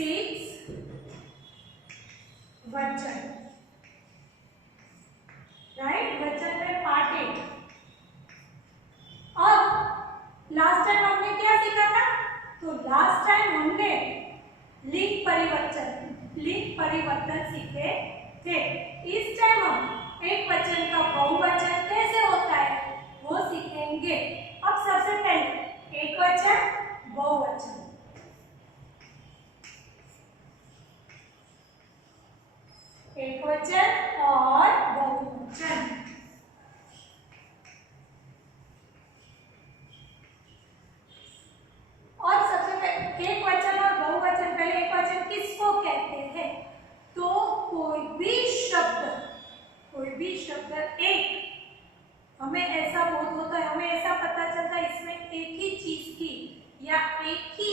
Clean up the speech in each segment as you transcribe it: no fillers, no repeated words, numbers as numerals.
6 वचन, राइट, वचन में पार्ट 8। अब लास्ट टाइम हमने क्या सीखा था? तो लास्ट टाइम हमने लिंग परिवर्तन सीखे थे। इस टाइम हम एक वचन का बहुवचन कैसे होता है वो सीखेंगे। अब सबसे पहले एक वचन बहुवचन। एक वचन और बहुवचन। और सबसे पहले एक वचन और बहुवचन, पहले एक वचन किसको कहते हैं? तो कोई भी शब्द एक, हमें ऐसा बोध होता है, हमें ऐसा पता चलता है इसमें एक ही चीज की या एक ही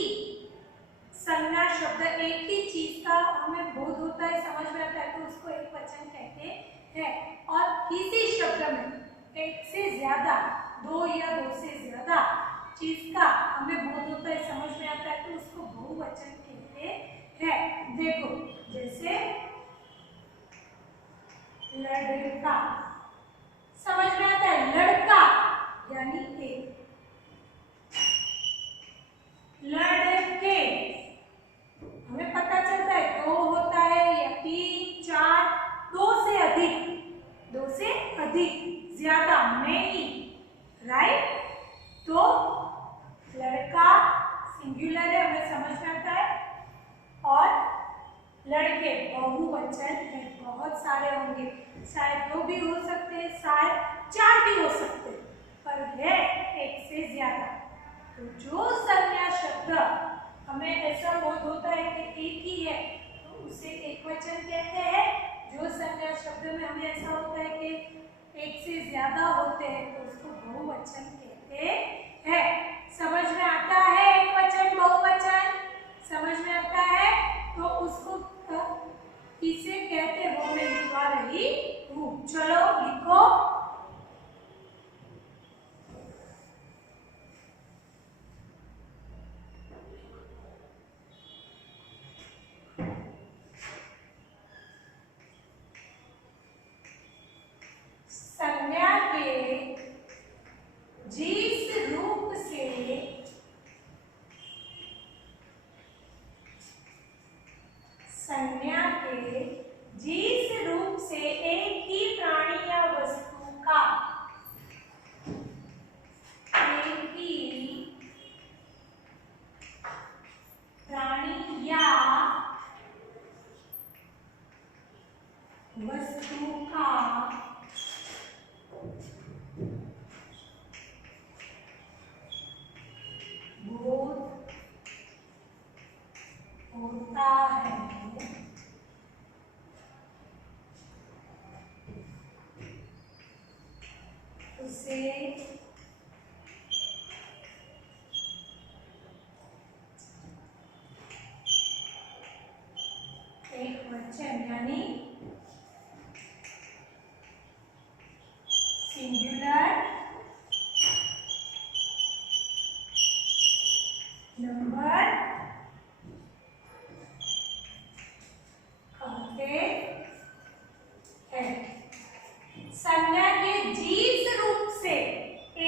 संज्ञा शब्द, एक ही चीज का हमें बोध होता है, समझ में आता है, तो उसको एक वचन कहते हैं। और किसी शब्द में एक से ज्यादा, दो या दो से ज्यादा चीज का हमें बोध होता है, समझ में आता है, तो उसको बहुवचन कहते हैं। देखो जैसे लड़का, समझ में आता है, लड़का यानी एक। लड़के हमें पता चलता है दो होता है या 3 4, दो से अधिक, ज्यादा नहीं, राइट। तो लड़का सिंगुलर है, हमें समझ में आता है, और लड़के बहुवचन है, बहुत सारे होंगे, शायद 2 भी हो सकते हैं, शायद 4 भी हो सकते हैं, पर है एक से ज्यादा। तो जो संज्ञा शब्द हमें ऐसा बोध होता है कि एक ही है, तो उसे एक वचन कहते हैं। जो संज्ञा शब्द में हमें ऐसा होता है कि एक से ज्यादा होते हैं, तो उसको बहुवचन कहते हैं। समझ में आता है? एक वचन बहुवचन समझ में आता है? तो उसको किसे कहते हैं वो मैं लिखवा रही हूँ। चलो लिखो। संज्ञा के जिस रूप से एक ही प्राणी या वस्तु का, एक ही प्राणी या वस्तु का बोध होता है, उसे एक वचन यानी सिंगुलर नंबर कहते हैं। संज्ञा के जिस रूप से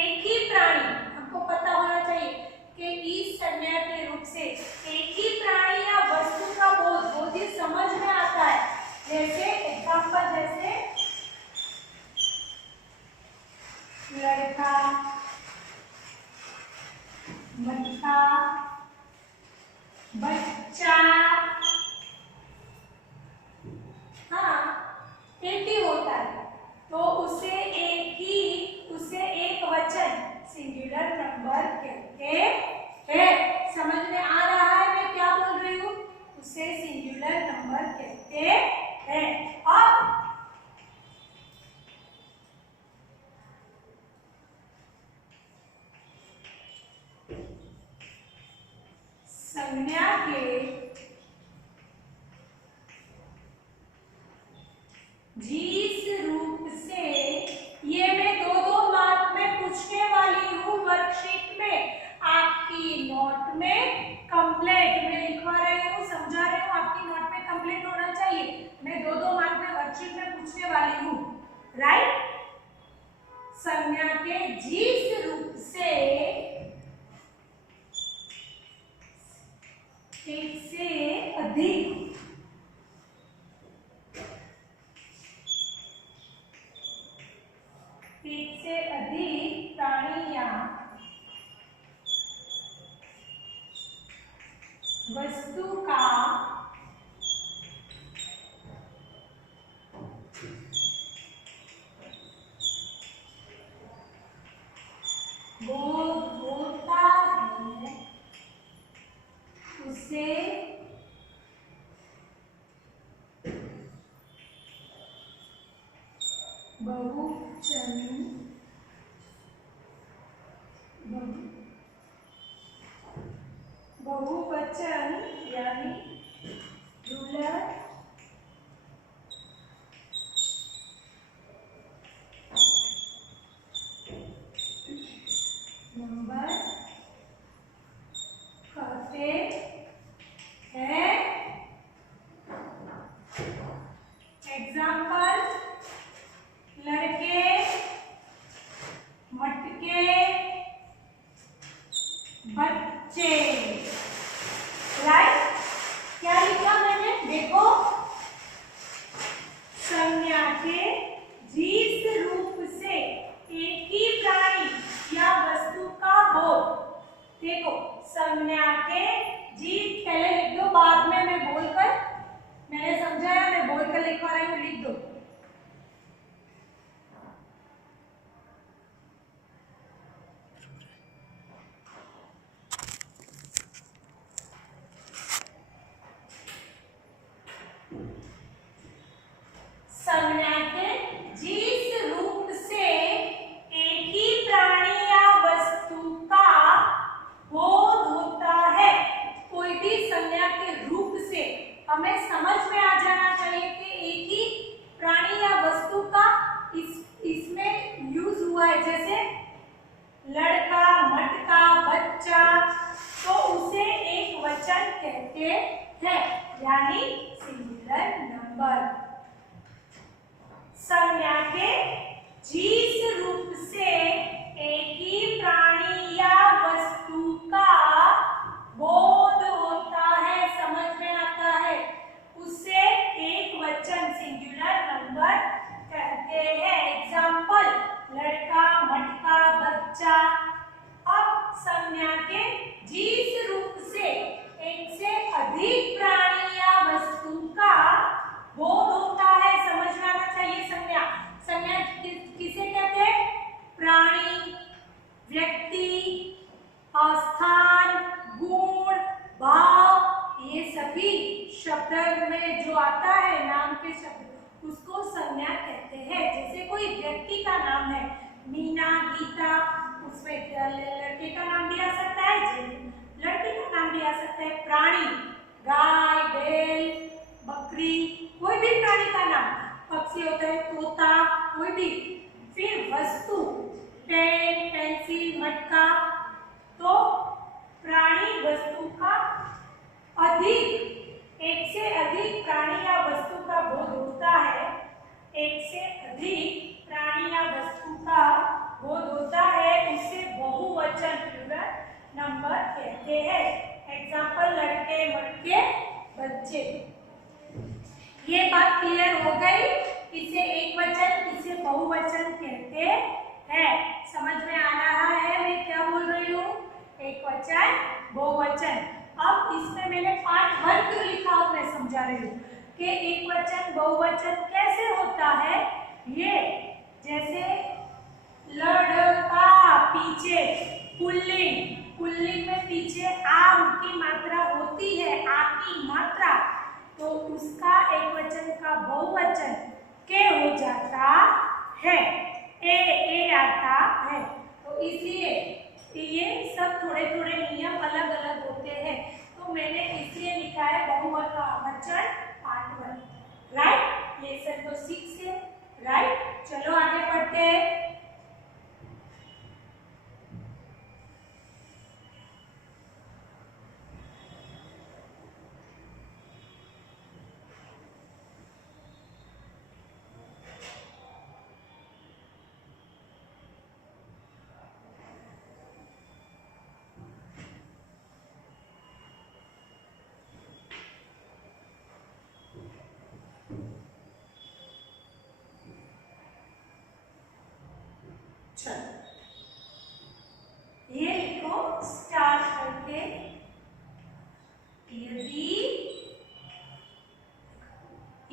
एक ही प्राणी, हमको पता होना चाहिए कि इस संज्ञा के रूप से एक ही प्राणी या वस्तु का बोध ही समझ में आता है। जैसे एग्जाम्पल, जैसे लड़का, मटका, बच्चा, हाँ एक ही होता है, तो उसे एक वचन सिंगुलर नंबर कहते हैं। समझ में आ रहा है मैं क्या बोल रही हूँ? उसे सिंगुलर नंबर कहते हैं। अब संज्ञा के जिस रूप से, ये मैं 2-2 मार्क में पूछने वाली हूँ वर्कशीट में, आपकी नोट में कंप्लीट में लिखवा रही हूँ, समझा रही के जिस रूप से एक से अधिक प्राणी या वस्तु का बोध होता है उसे बहुवचन यानी प्लूरल नंबर कहते हैं। एग्जाम्पल, लड़के, मटके, बच्चे। राइट, क्या लिखा मैंने? देखो, संज्ञा के जिस रूप से एक ही प्राणी या वस्तु का बोध। देखो, संज्ञा के जी पहले लिख दो, बाद में मैं बोलकर, मैंने समझाया, मैं बोलकर लिखवा रही हूँ, लिख दो। संज्ञा के जिस रूप से एक ही प्राणी या वस्तु का बोध होता है। कोई भी संज्ञा के रूप से हमें समझ में आ जाना चाहिए कि एक ही प्राणी या वस्तु का इसमें यूज हुआ है। जैसे लड़का, मटका, बच्चा, तो उसे एक वचन कहते हैं, यानी सिंगुलर नंबर। संज्ञा के जिस रूप से एक ही प्राणी या वस्तु का बोध होता है, समझ में आता है, उसे एक वचन सिंगुलर नंबर कहते हैं। एग्जाम्पल, लड़का, मटका, बच्चा। अब संज्ञा के जिस रूप से एक से अधिक प्राणी या वस्तु का बोध होता है, समझ में आना चाहिए। संज्ञा संज्ञा किसे कहते हैं? प्राणी, व्यक्ति, स्थान, गुण, भाव, ये सभी शब्द में जो आता है नाम के शब्द, उसको संज्ञा कहते हैं। जैसे कोई व्यक्ति का नाम है मीना, गीता, उसमें लड़के का नाम भी आ सकता है, लड़की का नाम भी आ सकता है। प्राणी, गाय, बैल, बकरी, कोई भी प्राणी का नाम, पक्षी होता है तोता, कोई भी। फिर वस्तु, पेन, पेंसिल, मटका। तो प्राणी वस्तु का अधिक, एक से अधिक प्राणी या वस्तु का बोध होता है, एक से अधिक प्राणी या वस्तु का बोध होता है, उसे बहुवचन प्लूरल नंबर कहते हैं। एग्जाम्पल, लड़के, मटके, बच्चे। ये बात क्लियर हो गई? इसे एक वचन, इसे बहुवचन कहते हैं। समझ में आ रहा है मैं क्या बोल रही हूँ? एक वचन, बहुवचन। अब इसमें मैंने पार्ट 1 क्यों लिखा और मैं समझा रही हूँ कि एक वचन बहुवचन कैसे होता है। ये जैसे लड़का, पीछे पुल्लिंग, पुल्लिंग में पीछे आ की मात्रा होती है, आ की मात्रा, तो उसका एक वचन का बहुवचन के हो जाता है, ए आता है। तो इसलिए ये सब थोड़े थोड़े नियम अलग अलग होते हैं, तो मैंने इसलिए लिखा है बहुवचन पार्ट 1। राइट, लेसन तो 6 है। राइट, चलो आगे पढ़ते हैं।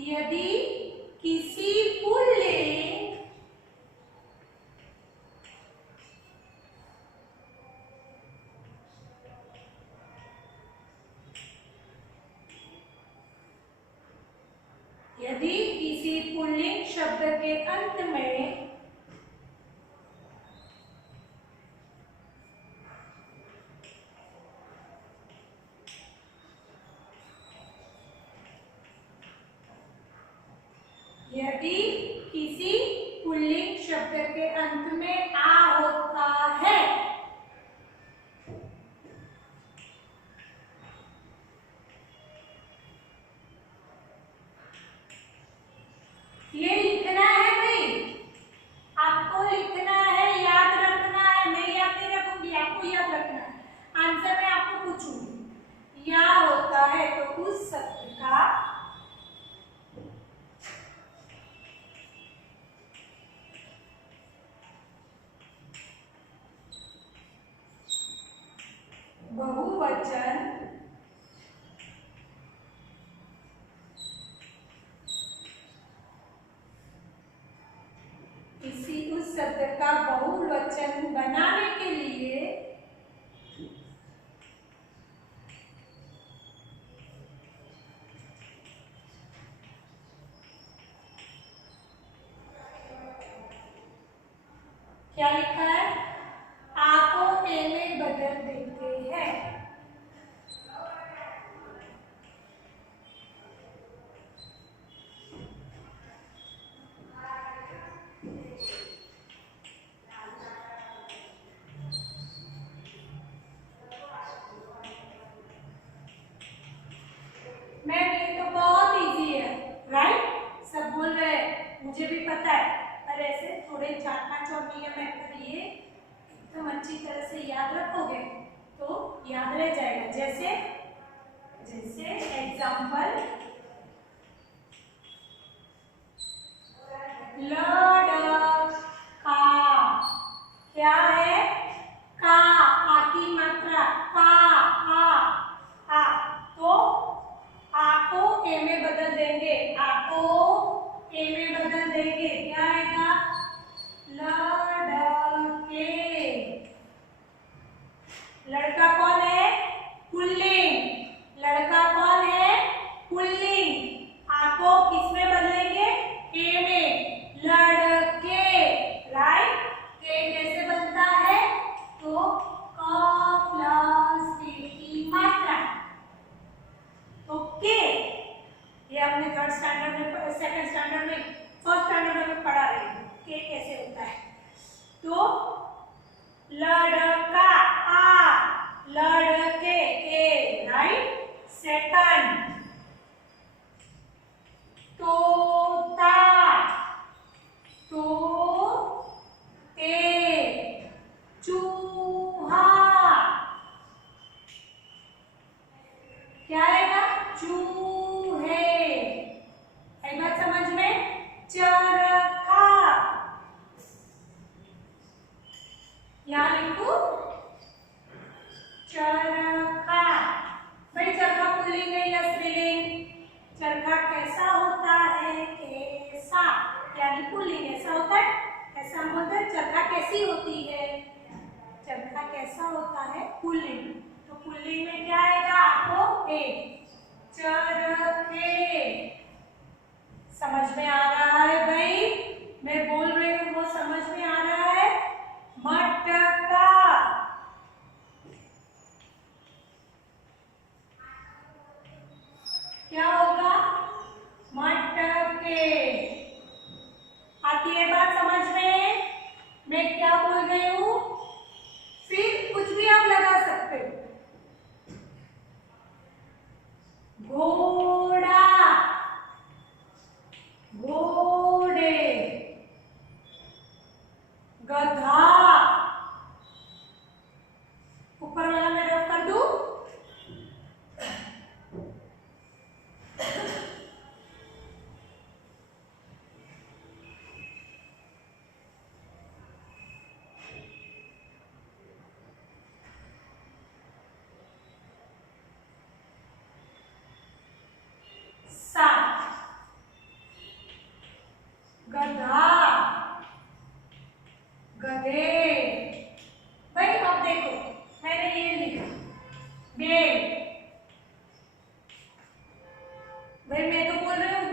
यदि किसी पुल्लिंग शब्द के अंत में यदि किसी पुल्लिंग शब्द के अंत में आ होता है ये लिखना है भाई, आपको लिखना है, याद रखना है। मैं याद नहीं रखूंगी, आपको याद रखना है। आंसर मैं आपको पूछूंगी, या होता है तो उस शब्द का बहुवचन उस शब्द का बहुवचन बनाने के लिए क्या लिखा है? आ को ए में बदल देते हैं। मैम ये तो बहुत इजी है, राइट? सब बोल रहे हैं, मुझे भी पता है, पर ऐसे थोड़े 4-5 और नियम है, पर ये एकदम अच्छी तरह से याद रखोगे तो याद रह जाएगा। जैसे एग्जाम्पल, लड़का, क्या है? का, आ की मात्रा, का, आ, तो आ को ए में बदल देंगे, आ को ए में बदल देंगे, क्या आएगा? लड़के। लड़का कौन है? पुल्लिंग। लड़का कौन है? पुल्लिंग। आ को किस में बदलेंगे? ए में, लड़के, राइट? के कैसे बनता है? तो क प्लस ए की मात्रा, ओके। ये हमने थर्ड स्टैंडर्ड में, सेकंड स्टैंडर्ड में, फर्स्ट स्टैंडर्ड में पढ़ा रहे हैं के कैसे होता है। तो लड़का, आ, लड़के, ए, राइट? सेकंड, तोता, तो ए, चूहा, क्या आएगा? चूहे। एक बात समझ में? चरखा, यहाँ लिखू चरखा। भाई चरखा पुल्लिंग है या स्त्रीलिंग? चरखा कैसा होता है? कैसा, यानी पुल्लिंग ऐसा होता है, ऐसा हम बोलते हैं। चरखा कैसी होती है? चरखा कैसा होता है? पुल्लिंग। तो पुल्लिंग में क्या आएगा? आपको ए, चरखे। समझ में आ रहा है भाई? मैं बोल रही हूँ वो समझ में आ रहा है? मटका, क्या होगा? मटके। आती है बात समझ में? मैं क्या बोल रही हूँ? फिर कुछ भी आप लगा सकते हो। घोड़ा, घोड़े, गधा। ऊपर वाला मैं रफ कर दूं?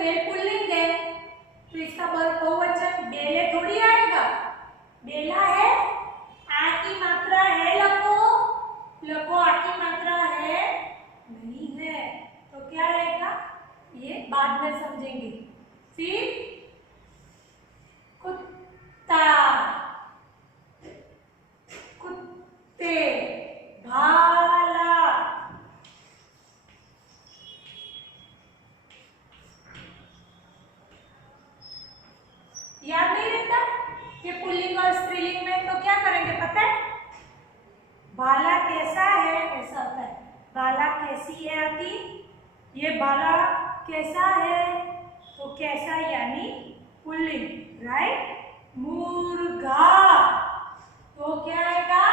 बेल पुल्लिंग है तो इसका बहुवचन बेले थोड़ी आएगा। बेला है, आ की मात्रा है लको, लको आ की मात्रा है नहीं है, तो क्या रहेगा ये बाद में समझेंगे। फिर कुत्ता, कुत्ते, भाला, याद नहीं रहता कि पुल्लिंग और स्त्रीलिंग में तो क्या करेंगे पता है? भाला कैसा है ऐसा होता है, भाला कैसी है आती, ये भाला कैसा है तो कैसा यानी पुल्लिंग, राइट। मुर्गा तो क्या आएगा?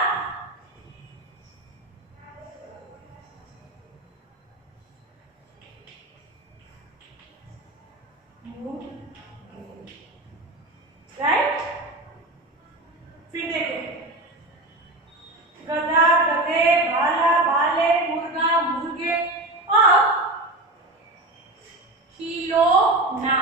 राइट। फिर देखो गधा, गधे, भाला, भाले, मुर्गा, मुर्गे और खिलौना।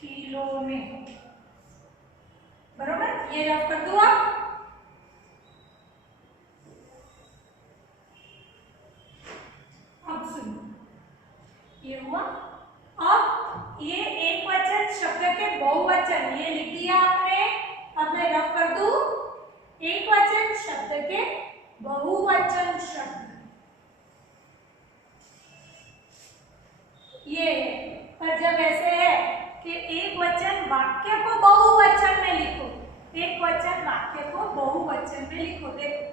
खिलौने, बरोबर, ये रफ कर दो आप। अब सुनो, ये हुआ। अब ये एक वचन शब्द के बहुवचन ये लिख दिया आपने। अब मैं रफ कर दूं, एक वचन शब्द के बहुवचन शब्द ये है। पर जब ऐसे है कि एक वचन वाक्य को बहुवचन में लिखो, एक वचन वाक्य को बहुवचन में लिखो। देखो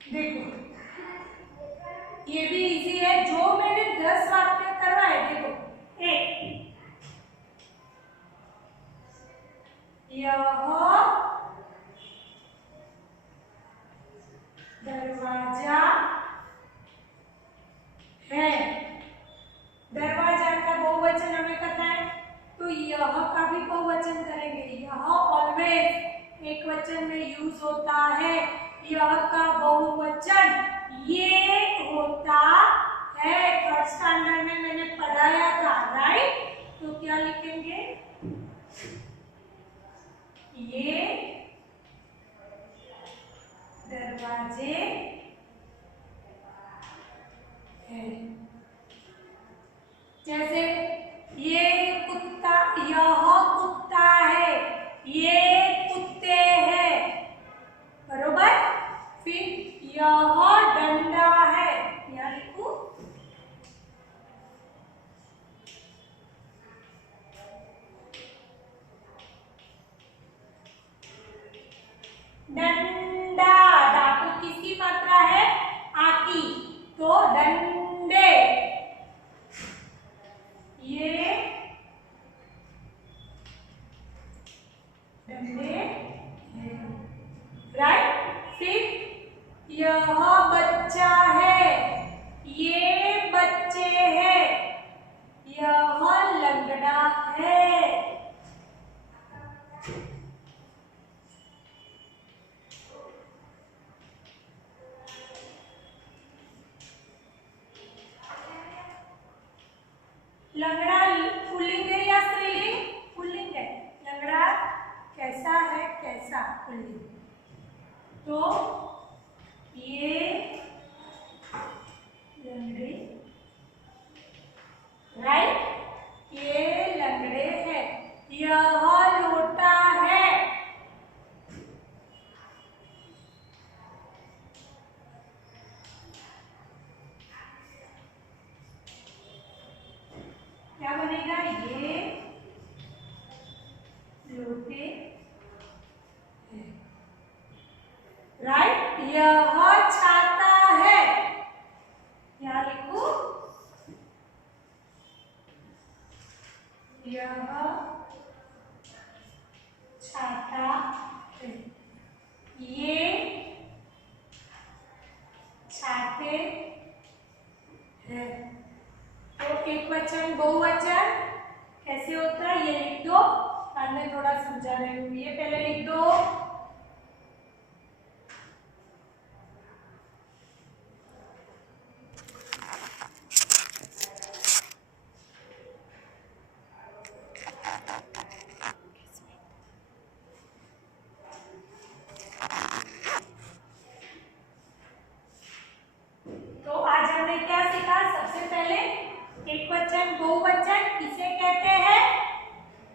देखो ये भी इजी है, जो मैंने 10 वाक्य करवाए। देखो एक, यह दरवाजा है, दरवाजा का बहुवचन हमें पता है तो यह का भी बहुवचन करेंगे। यह ऑलवेज एक वचन में यूज होता है, यह का बहुवचन ये होता है। थर्ड स्टैंडर्ड में मैंने पढ़ाया था, राइट। तो क्या लिखेंगे? ये दरवाजे हैं। जैसे ये कुत्ता, यह कुत्ता है, ये कुत्ते हैं, बरोबर। फिर यह डंडा है, क्या लिखूं? डंडा, धातु किसकी मात्रा है? आकी, तो डंडे। ये डंडे हैं, राइट। फिर यह बच्चा है, ये बच्चे हैं, यह लंगड़ा है। लंगड़ा पुल्लिंग है या स्त्रीलिंग? पुल्लिंग है। लंगड़ा कैसा है? कैसा, पुल्लिंग। तो ये लंगड़े, राइट, ये लंगड़े हैं। यह लोटा है, क्या बनेगा? ये लोटे हैं, राइट। यह छाता है, यहाँ लिखो यह छाता है, ये छाते हैं। तो एक वचन बहुवचन कैसे होता है ये लिख दो, बाद में थोड़ा समझा रही हूँ। ये पहले लिख दो, तो आज हमने क्या सीखा? सबसे पहले एक वचन बहुवचन किसे कहते हैं,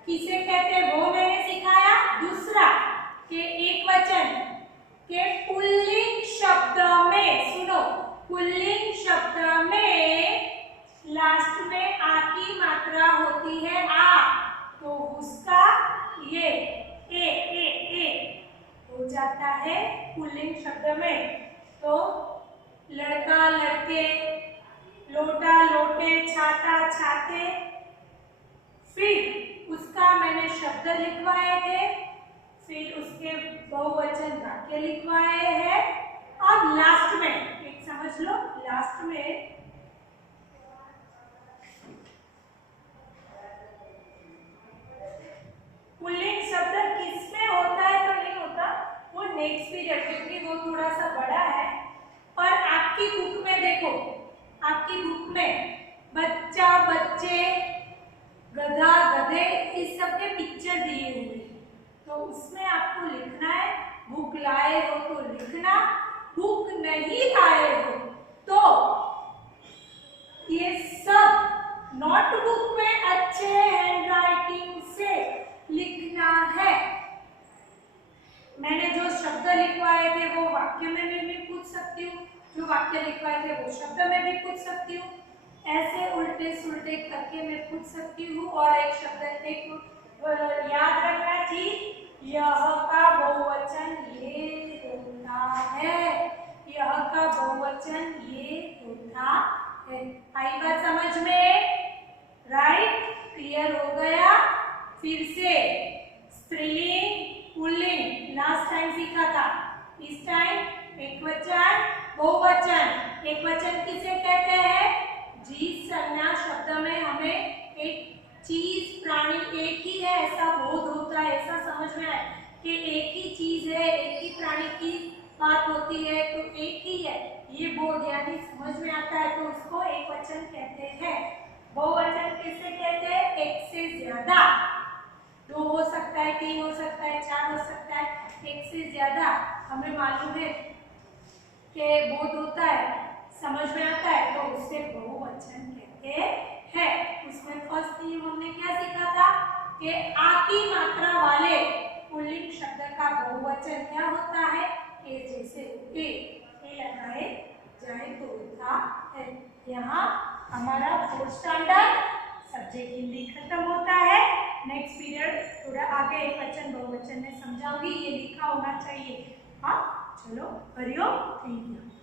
किसे कहते हैं वो मैंने सिखाया। दूसरा कि एक वचन के पुल्लिंग शब्द में, सुनो, पुल्लिंग शब्द में लास्ट में आ की मात्रा होती है आ, तो उसका ये ए हो जाता है पुल्लिंग शब्द में। तो लड़का लड़के, लोटा लोटे, छाता छाते, फिर उसका मैंने शब्द लिखवाए थे, फिर उसके बहुवचन वाक्य लिखवाए हैं। अब लास्ट में एक समझ लो, लास्ट में पुल्लिंग शब्द किसमें होता है तो नहीं होता, वो नेक्स्ट पीरियड, क्योंकि वो थोड़ा सा बड़ा है। पर आपकी बुक में देखो, आपकी बुक में बच्चा बच्चे गधा गधे इस सब के पिक्चर दिए हुए हैं, तो उसमें आपको लिखना है। बुक लाए हो तो लिखना, बुक नहीं लाए हो तो ये सब नोटबुक में अच्छे हैंडराइटिंग से लिखना है। मैंने जो शब्द लिखवाए थे वो वाक्य में भी पूछ सकती हूँ, जो वाक्य लिखवाए थे वो शब्द में भी पूछ सकती हूँ, ऐसे उल्टे सुल्टे करके मैं पूछ सकती हूँ। और एक शब्द एक याद रखना चीज, यह का बहुवचन ये होता है, यह का बहुवचन ये होता है। आई बात समझ में? राइट, क्लियर हो गया। फिर से स्त्रीलिंग पुल्लिंग लास्ट टाइम सीखा था, इस टाइम एक वचन बहुवचन। एक वचन किसे कहते हैं? जिस संज्ञा शब्द में हमें एक चीज प्राणी एक ही है ऐसा बोध होता है, ऐसा समझ में आए कि एक ही चीज है, एक ही प्राणी की बात होती है तो एक ही है, ये बोध यानी समझ में आता है, तो उसको एक वचन कहते हैं। बहुवचन किसे कहते हैं? एक से ज्यादा, दो हो सकता है, तीन हो सकता है, चार हो सकता है, एक से ज्यादा हमें मालूम है कि बोध होता है, समझ में आता है, तो उसे बहुवचन कहते हैं। उसमें फर्स्ट नियम हमने क्या सीखा था कि आ की मात्रा वाले पुल्लिंग शब्द का बहुवचन क्या होता है? ए जैसे ए लगाए जाए तो होता है। यहाँ हमारा 4th स्टैंडर्ड सब्जेक्ट हिंदी खत्म होता है। नेक्स्ट पीरियड थोड़ा आगे एक वचन बहुवचन में समझाऊंगी, ये लिखा होना चाहिए। हाँ चलो, हरिओम, थैंक यू।